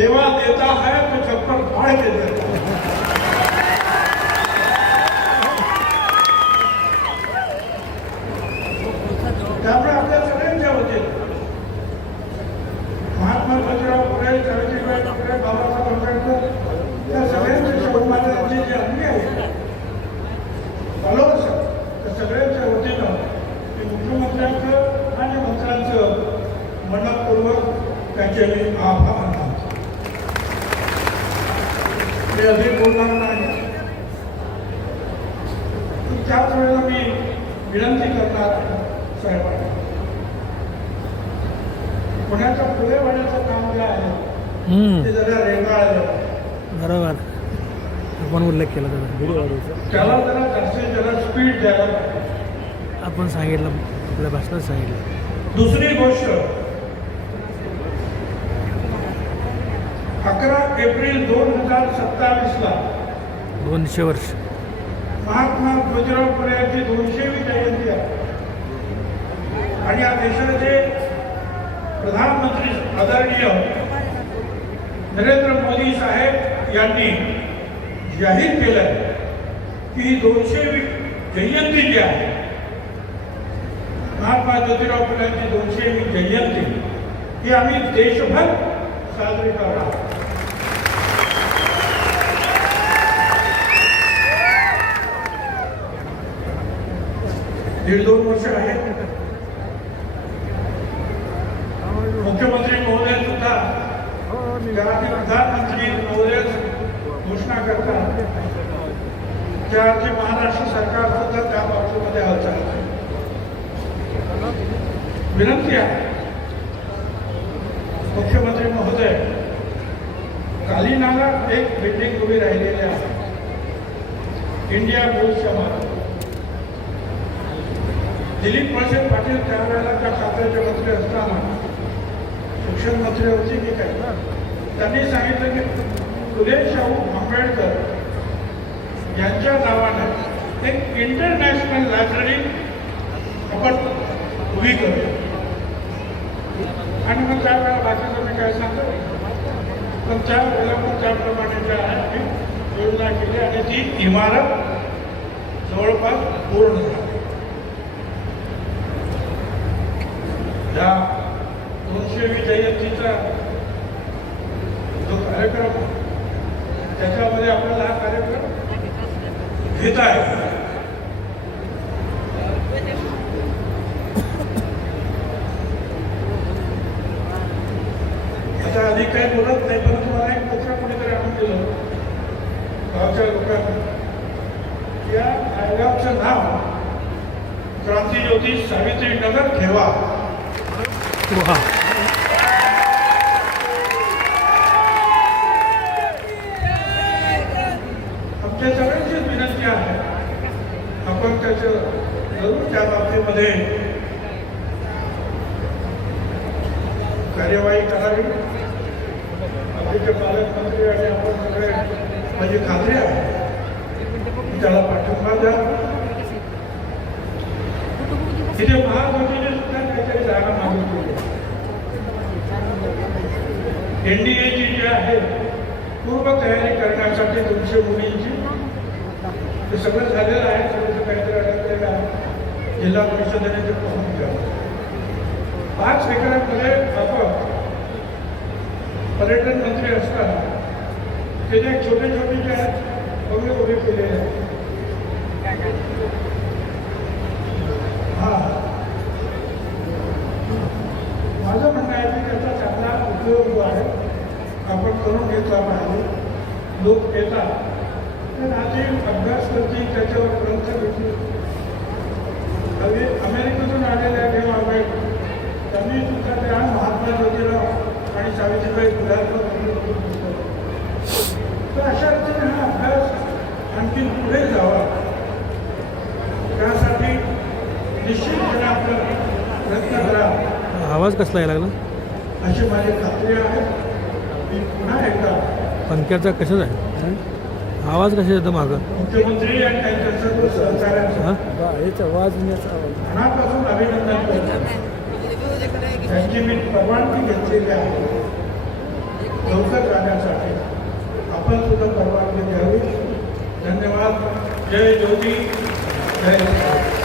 देवा देता है तो चप्पल फाड़ के देता है त्यामुळे आपल्या सगळ्यांच्या वतीने महात्मा ज्योतिराव फुले सावित्रीबाई फुले बाबासाहेब आंबेडकर या सगळ्यांच्या शाहू महाराजांची जी अंगी फॉलोअर्स त्या सगळ्यांच्या वतीनं मी मुख्यमंत्र्यांचं आणि मंत्र्यांचं मनपूर्वक त्यांचे मी आभार बोलणार नाही. त्याच वेळेला मी विनंती करणार साहेबांना. पुण्याच्या वाड्याचं काम जे आहे ते जरा रेंगाळलं. बरोबर. आपण उल्लेख केला त्याचा. त्याला जरा जास्तीत जरा स्पीड द्यायला पाहिजे. आपण सांगितलं आपल्या भाषणात सांगितलं. दुसरी गोष्ट अकरा एप्रिल दोन हजार सत्तावीसला दोनशे वर्ष. महात्मा ज्योतिराव फुले यांची दोनशेवी जयंती आहे. आणि या देशाचे प्रधानमंत्री आदरणीय नरेंद्र मोदी साहेब यांनी जाहीर केलं की ही दोनशेवी जयंती जी आहे महात्मा ज्योतिराव फुल्यांची दोनशेवी जयंती ही आम्ही देशभर साजरी करणार दीड दोन वर्ष आहे. मुख्यमंत्री महोदय सुद्धा त्याआधी प्रधानमंत्री महोदय घोषणा करतात. त्याआधी महाराष्ट्र सरकार सुद्धा त्या बाबतीमध्ये हालचाल आहे. विनंती आहे. मुख्यमंत्री महोदय कालीनाला एक बिल्डिंग उभी राहिलेली आहे. इंडिया बुल्सच्या मार्फत. दिलीप वळसे पाटील त्यावेळेला त्या खात्याचे मंत्री असताना शिक्षण मंत्री होते की काय त्यांनी सांगितलं की फुले शाहू आंबेडकर यांच्या नावानं एक इंटरनॅशनल लायब्ररी आपण उभी करूया. आणि मग त्यावेळेला बाकीचं मी काय सांगतो पण त्यावेळेला पण त्याप्रमाणे ज्या आहेत योजना केली आणि ती इमारत जवळपास पूर्ण झाली. या दोनशेवी जयंतीचा जो कार्यक्रम त्याच्यामध्ये आपल्याला हा कार्यक्रम घेता आहे. आता अधिक काही बोलत नाही परंतु मला एक पत्र कुणीतरी आणून दिलं. गावच्या लोकांना. या आयोगाचं नाव क्रांतीज्योती सावित्री नगर ठेवा. वा आमच्या सगळ्यांचीच विनंती आहे. आपण त्याचं जरूर त्या बाबतीमध्ये कार्यवाही करावी. आपले पालकमंत्री आणि आपण सगळे माझी खात्री आहे की त्याला पाठिंबा द्या. तिथे महासभेने सुद्धा जागा मागितली एनडीएची जी आहे पूर्व तयारी करण्यासाठी दोनशे मुलींची ते सगळं झालेलं आहे थोडंसं काहीतरी अडकलेलं आहे. जिल्हा परिषदेने ते पाहून घ्या पाच एकरामध्ये आपण पर्यटन मंत्री असताना ते जे छोटे छोटे जे आहेत आपण करून घेतला पाहिजे लोक येतात. तर आधी अभ्यास करतील त्याच्यावर ग्रंथ घेतले हल्ली अमेरिकेतून आलेल्या डेव आंबेडकर त्यांनी सुद्धा त्या महात्मा ज्योतिराव आणि सावित्रीबाई फुलांवर तर अशा रीतीने हा अभ्यास आणखी पुढे जावा. त्यासाठी निश्चितपणे आपला प्रयत्न करा. आवाज कसला यायला लागला? अशी माझी खात्री आहे. पंख्याचा कशाचा आहे? आवाज कशा येतो मागं? मुख्यमंत्री आणि त्यांच्या सर्व सहकाऱ्यांचं. हां? मनापासून अभिनंदन करतो. त्यांची मी परवानगी घेतलेली आहे. लवकर जाण्यासाठी. आपण सुद्धा परवानगी द्यावी धन्यवाद. जय ज्योती. जय